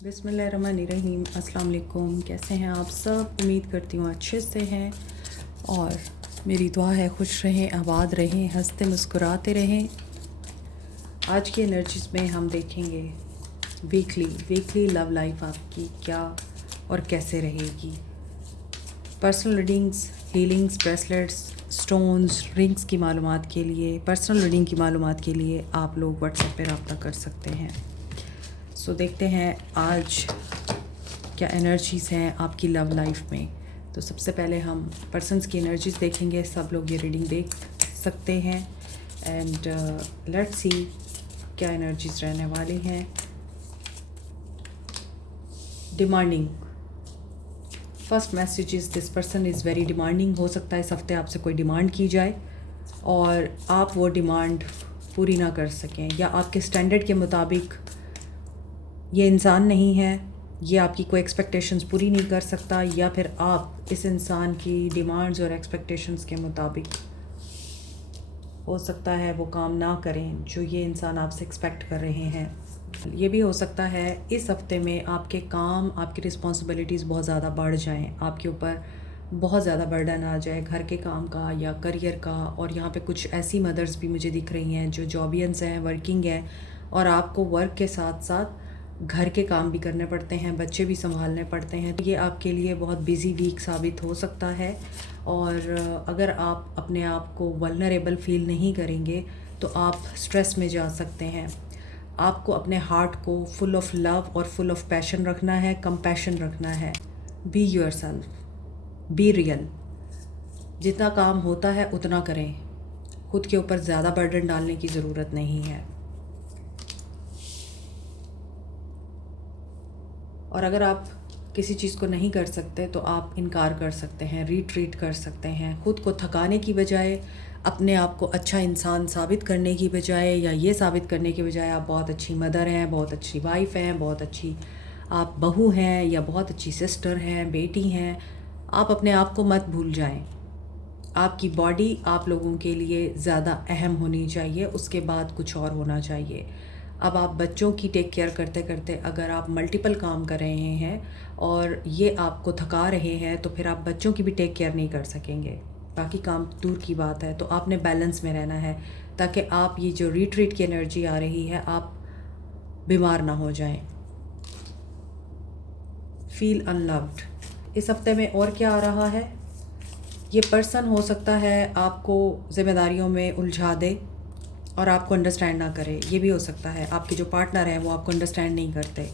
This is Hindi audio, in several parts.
बिस्मिल्लाहिर्रहमानिर्रहीम। अस्सलाम वालेकुम। कैसे हैं आप सब? उम्मीद करती हूँ अच्छे से हैं और मेरी दुआ है खुश रहें, आबाद रहें, हंसते मुस्कुराते रहें। आज की एनर्जीज़ में हम देखेंगे वीकली लव लाइफ आपकी क्या और कैसे रहेगी। Personal readings, healings, bracelets, stones, rings की मालूमात के लिए, पर्सनल रीडिंग की मालूमात के लिए आप लोग व्हाट्सएप पे रब्ता कर सकते हैं। सो देखते हैं आज क्या एनर्जीज़ हैं आपकी लव लाइफ में। तो सबसे पहले हम पर्सन्स की एनर्जीज़ देखेंगे। सब लोग ये रीडिंग देख सकते हैं एंड लेट्स सी क्या एनर्जीज़ रहने वाली हैं। Demanding. First message is this person is very demanding. हो सकता है इस हफ्ते आपसे कोई डिमांड की जाए और आप वो डिमांड पूरी ना कर सकें, या आपके स्टैंडर्ड के मुताबिक ये इंसान नहीं है, ये आपकी कोई एक्सपेक्टेशंस पूरी नहीं कर सकता, या फिर आप इस इंसान की डिमांड्स और एक्सपेक्टेशंस के मुताबिक हो सकता है वो काम ना करें जो ये इंसान आपसे एक्सपेक्ट कर रहे हैं। ये भी हो सकता है इस हफ्ते में आपके काम, आपकी रिस्पॉन्सिबिलिटीज़ बहुत ज़्यादा बढ़ जाएं, आपके ऊपर बहुत ज़्यादा बर्डन आ जाए घर के काम का या करियर का। और यहाँ पे कुछ ऐसी मदर्स भी मुझे दिख रही हैं जो जॉबियंस हैं, वर्किंग हैं, और आपको वर्क के साथ साथ घर के काम भी करने पड़ते हैं, बच्चे भी संभालने पड़ते हैं। तो ये आपके लिए बहुत बिज़ी वीक साबित हो सकता है। और अगर आप अपने आप को वल्नरेबल फील नहीं करेंगे तो आप स्ट्रेस में जा सकते हैं। आपको अपने हार्ट को फुल ऑफ लव और फुल ऑफ पैशन रखना है, कंपैशन रखना है। Be your self, be real. जितना काम होता है उतना करें, खुद के ऊपर ज़्यादा बर्डन डालने की ज़रूरत नहीं है। और अगर आप किसी चीज़ को नहीं कर सकते तो आप इनकार कर सकते हैं, रिट्रीट कर सकते हैं। खुद को थकाने की बजाय, अपने आप को अच्छा इंसान साबित करने की बजाय, या ये साबित करने की बजाय आप बहुत अच्छी मदर हैं, बहुत अच्छी वाइफ हैं, बहुत अच्छी आप बहू हैं, या बहुत अच्छी सिस्टर हैं, बेटी हैं, आप अपने आप को मत भूल जाएं। आपकी बॉडी आप लोगों के लिए ज़्यादा अहम होनी चाहिए, उसके बाद कुछ और होना चाहिए। अब आप बच्चों की टेक केयर करते करते अगर आप मल्टीपल काम कर रहे हैं और ये आपको थका रहे हैं तो फिर आप बच्चों की भी टेक केयर नहीं कर सकेंगे, बाकी काम दूर की बात है। तो आपने बैलेंस में रहना है ताकि आप ये जो रिट्रीट की एनर्जी आ रही है आप बीमार ना हो जाएं। Feel unloved. इस हफ्ते में और क्या आ रहा है, ये पर्सन हो सकता है आपको ज़िम्मेदारियों में उलझा दे और आपको अंडरस्टैंड ना करे। ये भी हो सकता है आपके जो पार्टनर हैं वो आपको अंडरस्टैंड नहीं करते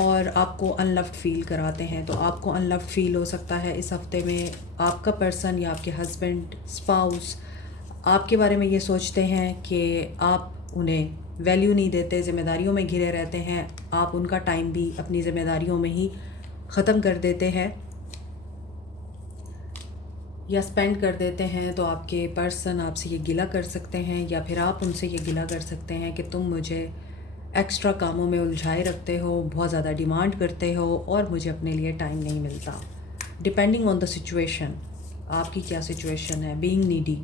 और आपको अनलव्ड फील कराते हैं। तो आपको अनलव्ड फील हो सकता है इस हफ्ते में। आपका पर्सन या आपके हस्बैंड, स्पाउस आपके बारे में ये सोचते हैं कि आप उन्हें वैल्यू नहीं देते, ज़िम्मेदारियों में घिरे रहते हैं, आप उनका टाइम भी अपनी ज़िम्मेदारियों में ही ख़त्म कर देते हैं या स्पेंड कर देते हैं। तो आपके पर्सन आपसे ये गिला कर सकते हैं या फिर आप उनसे ये गिला कर सकते हैं कि तुम मुझे एक्स्ट्रा कामों में उलझाए रखते हो, बहुत ज़्यादा डिमांड करते हो और मुझे अपने लिए टाइम नहीं मिलता। डिपेंडिंग ऑन द सिचुएशन, आपकी क्या सिचुएशन है। Being needy.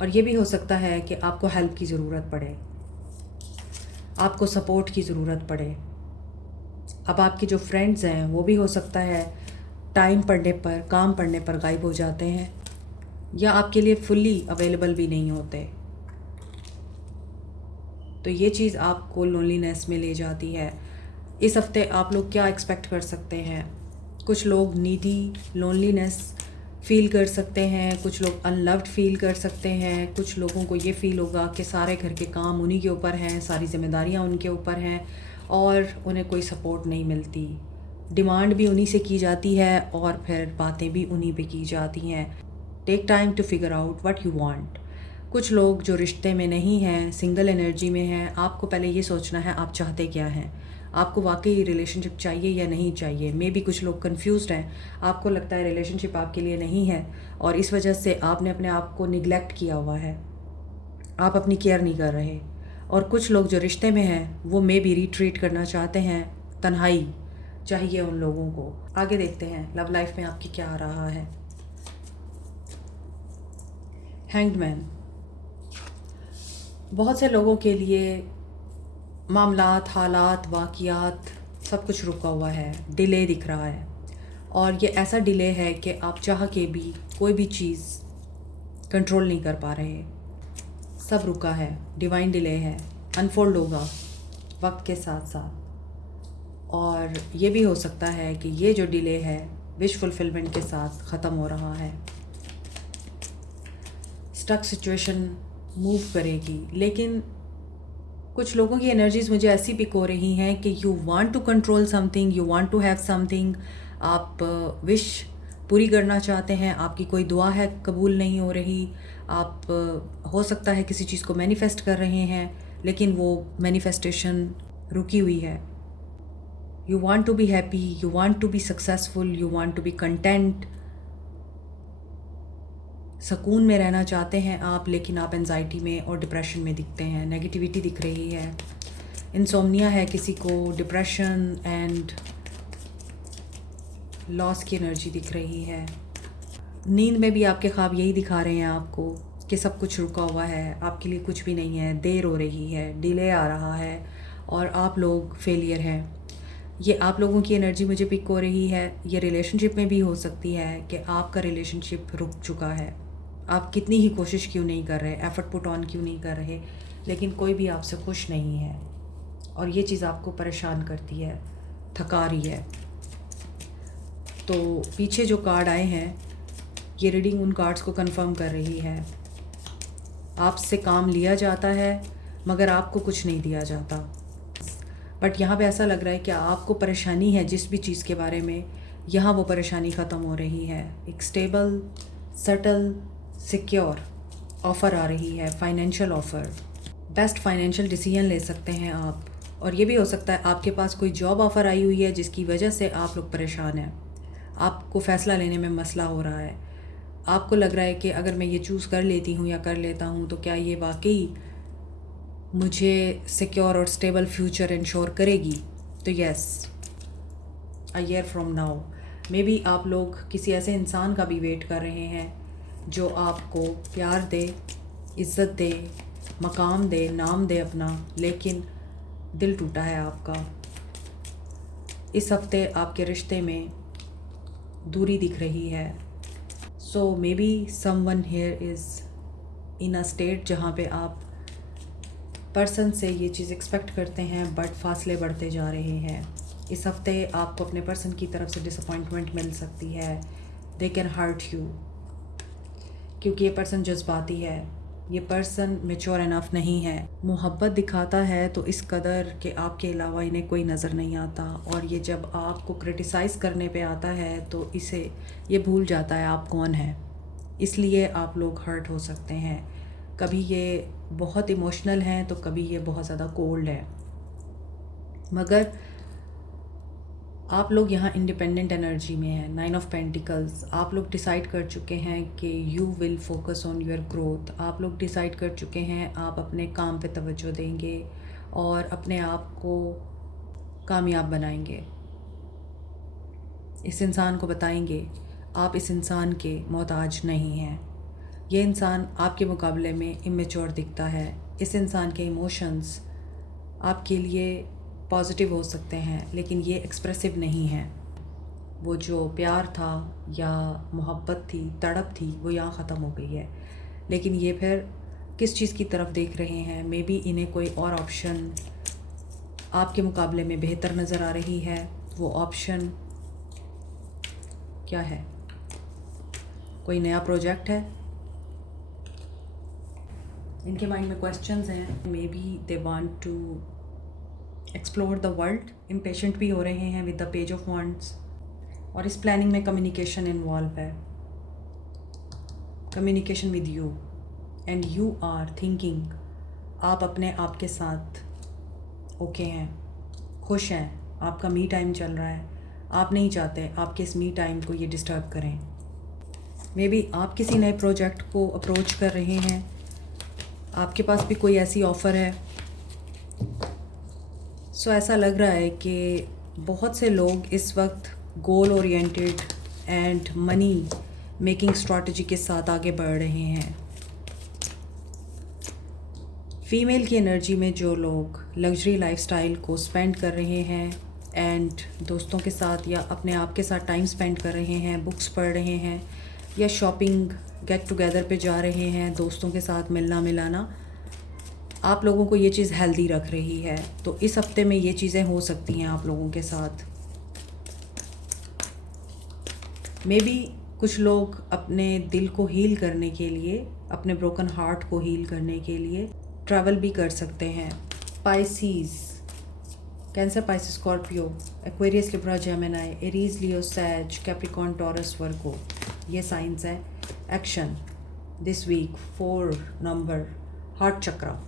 और ये भी हो सकता है कि आपको हेल्प की ज़रूरत पड़े, आपको सपोर्ट की ज़रूरत पड़े। अब आपके जो फ्रेंड्स हैं वो भी हो सकता है टाइम पड़ने पर, काम पड़ने पर गायब हो जाते हैं या आपके लिए फुल्ली अवेलेबल भी नहीं होते। तो ये चीज़ आपको लोनलीनेस में ले जाती है। इस हफ्ते आप लोग क्या एक्सपेक्ट कर सकते हैं? कुछ लोग नीडी लोनलीनेस फील कर सकते हैं, कुछ लोग अनलव्ड फील कर सकते हैं, कुछ लोगों को ये फील होगा कि सारे घर के काम उन्हीं के ऊपर हैं, सारी जिम्मेदारियां उनके ऊपर हैं और उन्हें कोई सपोर्ट नहीं मिलती। डिमांड भी उन्हीं से की जाती है और फिर बातें भी उन्हीं पे की जाती हैं। Take time to figure out what you want. कुछ लोग जो रिश्ते में नहीं हैं, सिंगल एनर्जी में हैं, आपको पहले ये सोचना है आप चाहते क्या हैं, आपको वाकई रिलेशनशिप चाहिए या नहीं चाहिए। मे बी कुछ लोग कंफ्यूज्ड हैं, आपको लगता है रिलेशनशिप आपके लिए नहीं है और इस वजह से आपने अपने आप को निगलेक्ट किया हुआ है, आप अपनी केयर नहीं कर रहे। और कुछ लोग जो रिश्ते में हैं वो मे बी रिट्रीट करना चाहते हैं, तन्हाई चाहिए उन लोगों को। आगे देखते हैं लव लाइफ में आपकी क्या आ रहा है। Hanged man. बहुत से लोगों के लिए मामलात, हालात, वाक़ियात सब कुछ रुका हुआ है, डिले दिख रहा है। और ये ऐसा डिले है कि आप चाह के भी कोई भी चीज़ कंट्रोल नहीं कर पा रहे। सब रुका है, डिवाइन डिले है, अनफोल्ड होगा वक्त के साथ साथ। और ये भी हो सकता है कि ये जो डिले है विश फुलफिलमेंट के साथ ख़त्म हो रहा है। स्टक सिचुएशन मूव करेगी, लेकिन कुछ लोगों की एनर्जीज़ मुझे ऐसी पिक हो रही हैं कि you want to control something, you want to have something. आप विश पूरी करना चाहते हैं, आपकी कोई दुआ है कबूल नहीं हो रही। आप हो सकता है किसी चीज़ को मैनिफेस्ट कर रहे हैं, लेकिन वो मैनिफेस्टेशन रुकी हुई है। You want to be happy, you want to be successful, you want to be content. सुकून में रहना चाहते हैं आप, लेकिन आप एंजाइटी में और डिप्रेशन में दिखते हैं। नेगेटिविटी दिख रही है, इंसोम्निया है किसी को, डिप्रेशन एंड लॉस की एनर्जी दिख रही है। नींद में भी आपके ख्वाब यही दिखा रहे हैं आपको कि सब कुछ रुका हुआ है, आपके लिए कुछ भी नहीं है, देर हो रही है, डिले आ रहा है और आप लोग फेलियर हैं। ये आप लोगों की एनर्जी मुझे पिक हो रही है। ये रिलेशनशिप में भी हो सकती है कि आपका रिलेशनशिप रुक चुका है। आप कितनी ही कोशिश क्यों नहीं कर रहे, एफर्ट पुट ऑन क्यों नहीं कर रहे, लेकिन कोई भी आपसे खुश नहीं है और ये चीज़ आपको परेशान करती है, थका रही है। तो पीछे जो कार्ड आए हैं, ये रीडिंग उन कार्ड्स को कंफर्म कर रही है। आपसे काम लिया जाता है मगर आपको कुछ नहीं दिया जाता। बट यहाँ पे ऐसा लग रहा है कि आपको परेशानी है जिस भी चीज़ के बारे में, यहाँ वो परेशानी ख़त्म हो रही है। एक स्टेबल, सटल, सिक्योर ऑफ़र आ रही है, financial offer. Best financial decision ले सकते हैं आप। और ये भी हो सकता है आपके पास कोई जॉब ऑफ़र आई हुई है जिसकी वजह से आप लोग परेशान हैं। आपको फ़ैसला लेने में मसला हो रहा है। आपको लग रहा है कि अगर मैं ये चूज़ कर लेती हूँ या कर लेता हूँ तो क्या ये वाकई मुझे सिक्योर और स्टेबल फ्यूचर इंश्योर करेगी। तो yes, a year from now may be आप लोग किसी ऐसे इंसान का भी वेट कर रहे हैं जो आपको प्यार दे, इज़्ज़त दे, मकाम दे, नाम दे अपना, लेकिन दिल टूटा है आपका। इस हफ्ते आपके रिश्ते में दूरी दिख रही है। So maybe someone here is in a state जहाँ पे आप पर्सन से ये चीज़ एक्सपेक्ट करते हैं बट फासले बढ़ते जा रहे हैं। इस हफ्ते आपको अपने पर्सन की तरफ से डिसअपॉइंटमेंट मिल सकती है। दे कैन हर्ट यू, क्योंकि ये पर्सन जज्बाती है, ये पर्सन मैच्योर इनफ नहीं है। मोहब्बत दिखाता है तो इस कदर कि आपके अलावा इन्हें कोई नज़र नहीं आता, और ये जब आपको क्रिटिसाइज़ करने पे आता है तो इसे ये भूल जाता है आप कौन हैं। इसलिए आप लोग हर्ट हो सकते हैं। कभी ये बहुत इमोशनल हैं तो कभी ये बहुत ज़्यादा कोल्ड है। मगर आप लोग यहाँ इंडिपेंडेंट एनर्जी में हैं। 9 ऑफ पेंटिकल्स, आप लोग डिसाइड कर चुके हैं कि you will focus on your growth. आप लोग डिसाइड कर चुके हैं आप अपने काम पे तवज्जो देंगे और अपने आप को कामयाब बनाएंगे। इस इंसान को बताएंगे आप इस इंसान के मोहताज नहीं हैं। ये इंसान आपके मुकाबले में इमेच्योर दिखता है। इस इंसान के इमोशंस आपके लिए पॉजिटिव हो सकते हैं, लेकिन ये एक्सप्रेसिव नहीं है। वो जो प्यार था या मोहब्बत थी, तड़प थी, वो यहाँ ख़त्म हो गई है। लेकिन ये फिर किस चीज़ की तरफ देख रहे हैं? मे बी इन्हें कोई और ऑप्शन आपके मुकाबले में बेहतर नज़र आ रही है। वो ऑप्शन क्या है? कोई नया प्रोजेक्ट है? इनके माइंड में क्वेश्चंस हैं। Maybe they want to explore the world. Impatient भी हो रहे हैं with the page of wands. और इस प्लानिंग में कम्युनिकेशन इन्वॉल्व है, communication with you, and you are thinking आप अपने आप के साथ ओके हैं, खुश हैं, आपका मी टाइम चल रहा है। आप नहीं चाहते आपके इस मी टाइम को ये डिस्टर्ब करें। मे बी आप किसी नए प्रोजेक्ट को अप्रोच कर रहे हैं, आपके पास भी कोई ऐसी ऑफ़र है। सो ऐसा लग रहा है कि बहुत से लोग इस वक्त goal oriented and money making strategy के साथ आगे बढ़ रहे हैं। फीमेल की एनर्जी में जो लोग लग्जरी लाइफस्टाइल को स्पेंड कर रहे हैं, एंड दोस्तों के साथ या अपने आप के साथ टाइम स्पेंड कर रहे हैं, बुक्स पढ़ रहे हैं या शॉपिंग गेट टुगेदर पे जा रहे हैं, दोस्तों के साथ मिलना मिलाना, आप लोगों को ये चीज़ हेल्दी रख रही है। तो इस हफ्ते में ये चीज़ें हो सकती हैं आप लोगों के साथ। मे बी कुछ लोग अपने दिल को हील करने के लिए, अपने ब्रोकन हार्ट को हील करने के लिए ट्रैवल भी कर सकते हैं। Pisces, cancer, Pisces, Scorpio, Aquarius, Libra, Gemini, Aries, Leo, Sag, Capricorn, Taurus, Virgo, ये साइंस हैं। एक्शन दिस वीक 4 नवंबर, हार्ट चक्रा।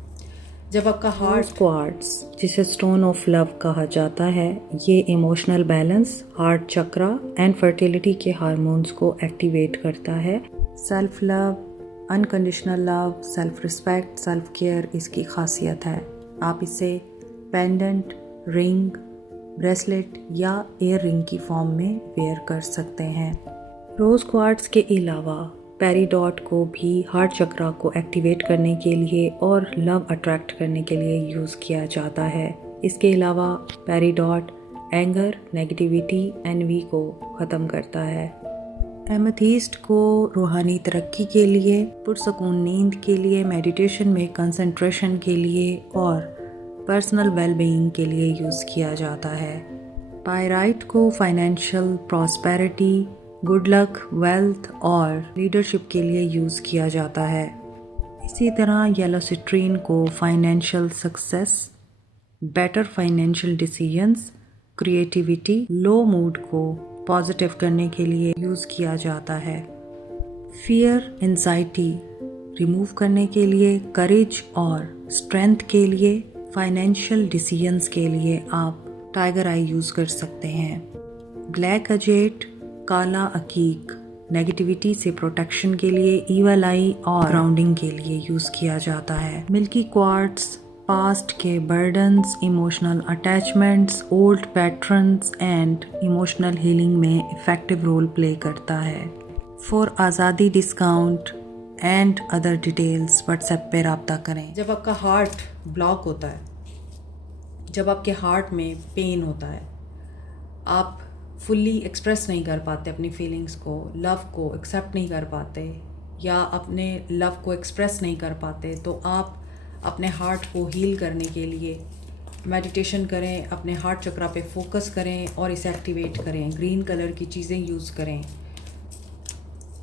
जब आपका हार्ट क्वार्ट्स, जिसे स्टोन ऑफ लव कहा जाता है, ये emotional balance, heart chakra and fertility के हार्मोन्स को एक्टिवेट करता है। Self love, unconditional love, self respect, self care इसकी खासियत है। आप इसे पेंडेंट, रिंग, ब्रेसलेट या एयर रिंग की फॉर्म में वेयर कर सकते हैं। रोज़ क्वार्ट्स के अलावा पेरिडॉट को भी हार्ट चक्रा को एक्टिवेट करने के लिए और लव अट्रैक्ट करने के लिए यूज़ किया जाता है। इसके अलावा पेरिडॉट एंगर, नेगेटिविटी, एनवी को ख़त्म करता है। एमेथिस्ट को रूहानी तरक्की के लिए, पुरसकून नींद के लिए, मेडिटेशन में कंसंट्रेशन के लिए और पर्सनल वेलबीइंग के लिए यूज़ किया जाता है। पायराइट को financial prosperity, good luck, wealth और लीडरशिप के लिए यूज़ किया जाता है। इसी तरह येलो सिट्रीन को financial success, better financial decisions, creativity, low mood को पॉजिटिव करने के लिए यूज़ किया जाता है। फियर, एंजाइटी रिमूव करने के लिए, करेज और स्ट्रेंथ के लिए, फाइनेंशियल डिसीजंस के लिए आप टाइगर आई यूज़ कर सकते हैं। ब्लैक अजेट, काला अकीक नेगेटिविटी से प्रोटेक्शन के लिए, ईवल आई और ग्राउंडिंग के लिए यूज़ किया जाता है। मिल्की क्वार्ट्स पास्ट के burdens, emotional attachments, old patterns and emotional healing में इफ़ेक्टिव रोल प्ले करता है। फॉर आज़ादी discount and other details WhatsApp पे रब्ता करें। जब आपका हार्ट ब्लॉक होता है, जब आपके हार्ट में पेन होता है, आप फुल्ली एक्सप्रेस नहीं कर पाते अपनी फीलिंग्स को, लव को एक्सेप्ट नहीं कर पाते या अपने लव को एक्सप्रेस नहीं कर पाते, तो आप अपने हार्ट को हील करने के लिए मेडिटेशन करें, अपने हार्ट चक्रा पे फोकस करें और इसे एक्टिवेट करें। ग्रीन कलर की चीज़ें यूज़ करें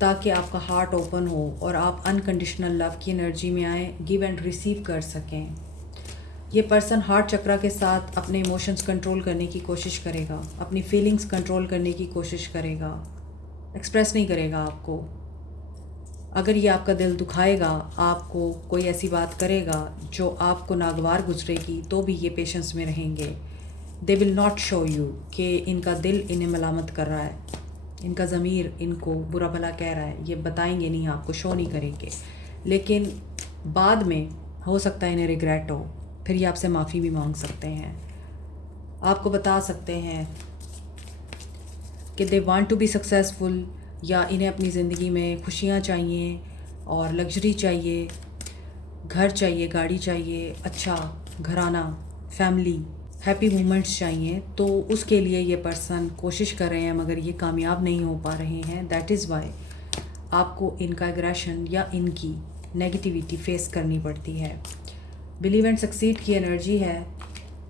ताकि आपका हार्ट ओपन हो और आप अनकंडीशनल लव की एनर्जी में आएँ, गिव एंड रिसीव कर सकें। ये पर्सन हार्ट चक्रा के साथ अपने इमोशंस कंट्रोल करने की कोशिश करेगा, अपनी फीलिंग्स कंट्रोल करने की कोशिश करेगा, एक्सप्रेस नहीं करेगा आपको। अगर ये आपका दिल दुखाएगा, आपको कोई ऐसी बात करेगा जो आपको नागवार गुजरेगी, तो भी ये पेशेंस में रहेंगे। They will not show you कि इनका दिल इन्हें मलामत कर रहा है, इनका ज़मीर इनको बुरा भला कह रहा है, ये बताएंगे नहीं, आपको शो नहीं करेंगे। लेकिन बाद में हो सकता है इन्हें रिग्रेट हो, फिर ये आपसे माफ़ी भी मांग सकते हैं, आपको बता सकते हैं कि they want to be successful या इन्हें अपनी ज़िंदगी में खुशियाँ चाहिए और लग्जरी चाहिए, घर चाहिए, गाड़ी चाहिए, अच्छा घराना, फैमिली, हैप्पी मोमेंट्स चाहिए। तो उसके लिए ये पर्सन कोशिश कर रहे हैं मगर ये कामयाब नहीं हो पा रहे हैं। दैट इज़ वाई आपको इनका एग्रेशन या इनकी नेगेटिविटी फेस करनी पड़ती है। बिलीव एंड सक्सीड की एनर्जी है।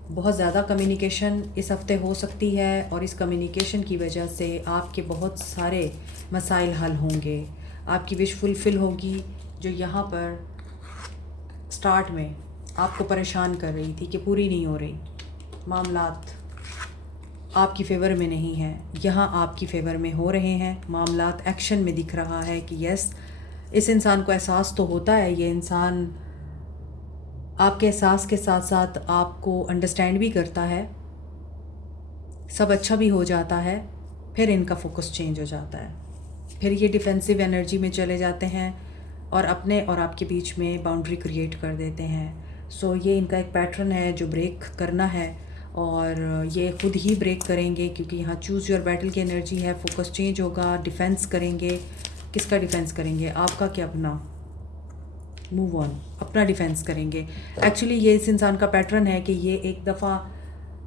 बहुत ज़्यादा कम्युनिकेशन इस हफ्ते हो सकती है और इस कम्युनिकेशन की वजह से आपके बहुत सारे मसाइल हल होंगे, आपकी विश फुलफ़िल होगी जो यहाँ पर स्टार्ट में आपको परेशान कर रही थी कि पूरी नहीं हो रही, मामलात आपकी फ़ेवर में नहीं हैं, यहाँ आपकी फ़ेवर में हो रहे हैं। मामलात एक्शन में दिख रहा है कि यस, इस इंसान को एहसास तो होता है, ये इंसान आपके एहसास के साथ साथ आपको अंडरस्टैंड भी करता है, सब अच्छा भी हो जाता है, फिर इनका फोकस चेंज हो जाता है, फिर ये डिफेंसिव एनर्जी में चले जाते हैं और अपने और आपके बीच में बाउंड्री क्रिएट कर देते हैं। सो ये इनका एक पैटर्न है जो ब्रेक करना है और ये खुद ही ब्रेक करेंगे क्योंकि यहाँ चूज़ योर बैटल की एनर्जी है। फोकस चेंज होगा, डिफेंस करेंगे। किसका डिफेंस करेंगे? आपका कि अपना? मूव ऑन, अपना डिफेंस करेंगे। एक्चुअली ये इस इंसान का पैटर्न है कि ये एक दफ़ा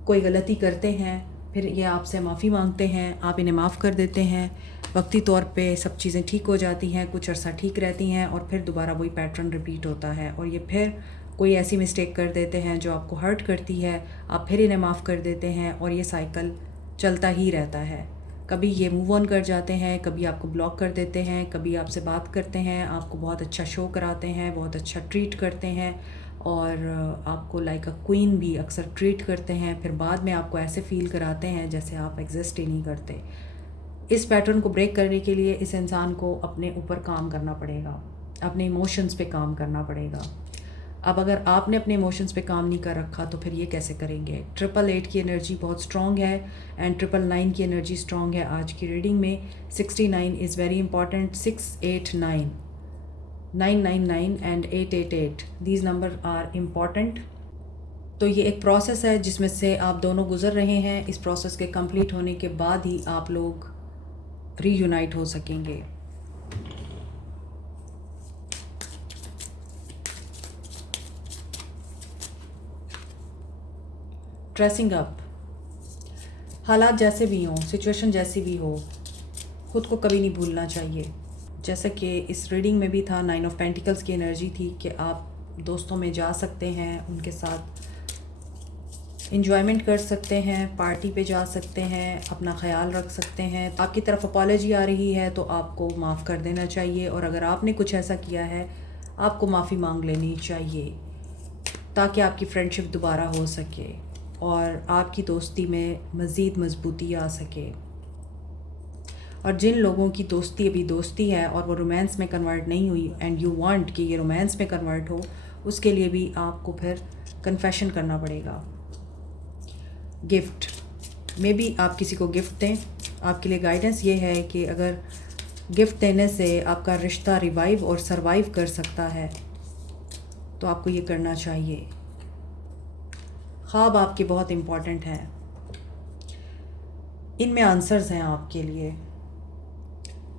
कोई गलती करते हैं फिर ये आपसे माफ़ी मांगते हैं, आप इन्हें माफ़ कर देते हैं, वक्ती तौर पे सब चीज़ें ठीक हो जाती हैं, कुछ अर्सा ठीक रहती हैं और फिर दोबारा वही पैटर्न रिपीट होता है और ये फिर कोई ऐसी मिस्टेक कर देते हैं जो आपको हर्ट करती है, आप फिर इन्हें माफ़ कर देते हैं और ये साइकिल चलता ही रहता है। कभी ये मूव ऑन कर जाते हैं, कभी आपको ब्लॉक कर देते हैं, कभी आपसे बात करते हैं, आपको बहुत अच्छा शो कराते हैं, बहुत अच्छा ट्रीट करते हैं और आपको लाइक अ क्वीन भी अक्सर ट्रीट करते हैं, फिर बाद में आपको ऐसे फील कराते हैं जैसे आप एग्जिस्ट ही नहीं करते। इस पैटर्न को ब्रेक करने के लिए इस इंसान को अपने ऊपर काम करना पड़ेगा, अपने इमोशंस पे काम करना पड़ेगा। अब अगर आपने अपने इमोशंस पे काम नहीं कर रखा तो फिर ये कैसे करेंगे। 888 की एनर्जी बहुत स्ट्रॉन्ग है एंड 999 की एनर्जी स्ट्रॉन्ग है आज की रीडिंग में। 69 is very important. 689, 999 and 888 these numbers are important. तो ये एक प्रोसेस है जिसमें से आप दोनों गुजर रहे हैं। इस प्रोसेस के कंप्लीट होने के बाद ही आप लोग रीयूनाइट हो सकेंगे। ड्रेसिंग अप, हालात जैसे भी हों, सिचुएशन जैसी भी हो, ख़ुद को कभी नहीं भूलना चाहिए। जैसा कि इस रीडिंग में भी था, 9 ऑफ पेंटिकल्स की एनर्जी थी कि आप दोस्तों में जा सकते हैं, उनके साथ इंजॉयमेंट कर सकते हैं, पार्टी पे जा सकते हैं, अपना ख्याल रख सकते हैं। आपकी तरफ अपॉलॉजी आ रही है तो आपको माफ़ कर देना चाहिए और अगर आपने कुछ ऐसा किया है आपको माफ़ी मांग लेनी चाहिए ताकि आपकी फ्रेंडशिप दोबारा हो सके और आपकी दोस्ती में मज़ीद मजबूती आ सके। और जिन लोगों की दोस्ती अभी दोस्ती है और वो रोमांस में कन्वर्ट नहीं हुई एंड यू वांट कि ये रोमांस में कन्वर्ट हो, उसके लिए भी आपको फिर कन्फेशन करना पड़ेगा। गिफ्ट में भी आप किसी को गिफ्ट दें। आपके लिए गाइडेंस ये है कि अगर गिफ्ट देने से आपका रिश्ता रिवाइव और सरवाइव कर सकता है तो आपको ये करना चाहिए। ख्वाब आपके बहुत इम्पॉर्टेंट हैं, इनमें आंसर्स हैं आपके लिए।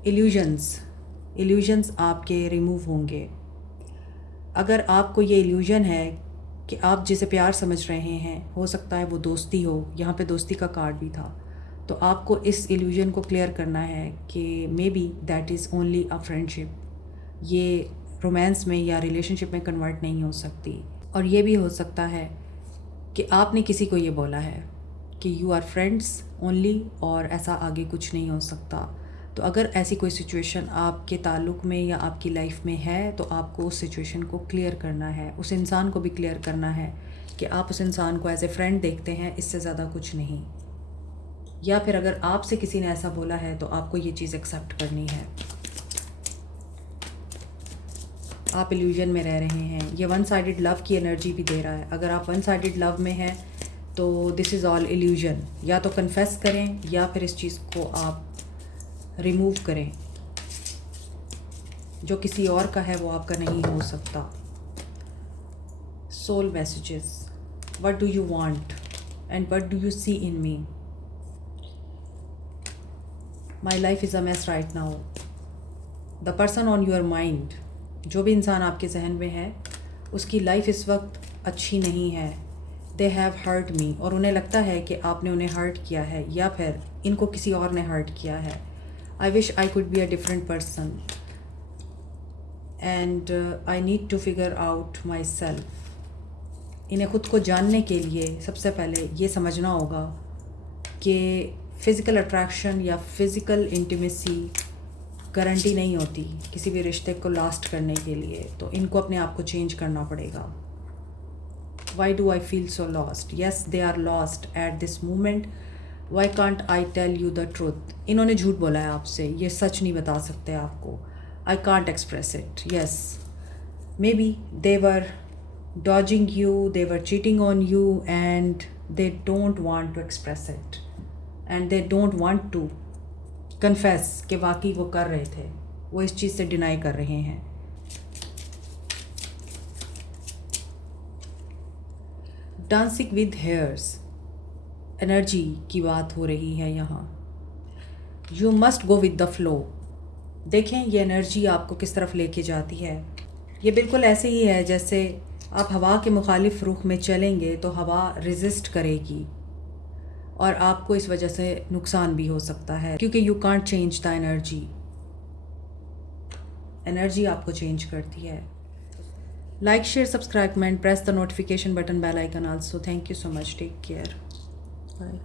इल्यूजन्स आपके रिमूव होंगे। अगर आपको ये इल्यूजन है कि आप जिसे प्यार समझ रहे हैं, हो सकता है वो दोस्ती हो, यहाँ पे दोस्ती का कार्ड भी था, तो आपको इस इल्यूजन को क्लियर करना है कि may be that is only a friendship, ये रोमांस में या रिलेशनशिप में कन्वर्ट नहीं हो सकती। और ये भी हो सकता है कि आपने किसी को ये बोला है कि यू आर फ्रेंड्स ओनली और ऐसा आगे कुछ नहीं हो सकता। तो अगर ऐसी कोई सिचुएशन आपके ताल्लुक़ में या आपकी लाइफ में है तो आपको उस सिचुएशन को क्लियर करना है, उस इंसान को भी क्लियर करना है कि आप उस इंसान को एज ए फ्रेंड देखते हैं, इससे ज़्यादा कुछ नहीं। या फिर अगर आपसे किसी ने ऐसा बोला है तो आपको ये चीज़ एक्सेप्ट करनी है। आप इल्यूजन में रह रहे हैं। ये वन साइडेड लव की एनर्जी भी दे रहा है। अगर आप वन साइडेड लव में हैं तो दिस इज़ ऑल इल्यूजन। या तो कन्फेस करें या फिर इस चीज़ को आप रिमूव करें। जो किसी और का है वो आपका नहीं हो सकता। Soul messages, what do you want and what do you see in me. My life is a mess right now. The person on your mind, जो भी इंसान आपके जहन में है, उसकी लाइफ इस वक्त अच्छी नहीं है। दे हैव हर्ट मी, और उन्हें लगता है कि आपने उन्हें हर्ट किया है या फिर इनको किसी और ने हर्ट किया है। I wish I could be a different person and I need to figure out myself. इन्हें ख़ुद को जानने के लिए सबसे पहले ये समझना होगा कि फ़िज़िकल अट्रैक्शन या फ़िज़िकल इंटीमेसी गारंटी नहीं होती किसी भी रिश्ते को लास्ट करने के लिए। तो इनको अपने आप को चेंज करना पड़ेगा। Why do I feel so lost? Yes, they are lost at this moment. Why can't I tell you the truth? इन्होंने झूठ बोला है आपसे, ये सच नहीं बता सकते आपको। I can't express it. Yes, maybe they were dodging you, they were cheating on you and they don't want to express it and they don't want to confess कि वाकई वो कर रहे थे, वो इस चीज़ से डिनाई कर रहे हैं। डांसिंग विद हेयर्स एनर्जी की बात हो रही है यहाँ। You must go with the flow. देखें ये एनर्जी आपको किस तरफ लेके जाती है। ये बिल्कुल ऐसे ही है जैसे आप हवा के मुखालिफ रुख में चलेंगे तो हवा रेजिस्ट करेगी। और आपको इस वजह से नुकसान भी हो सकता है, क्योंकि you can't change the energy आपको चेंज करती है. Like, share, subscribe, press the notification button, bell icon also. Thank you so much. Take care. Bye.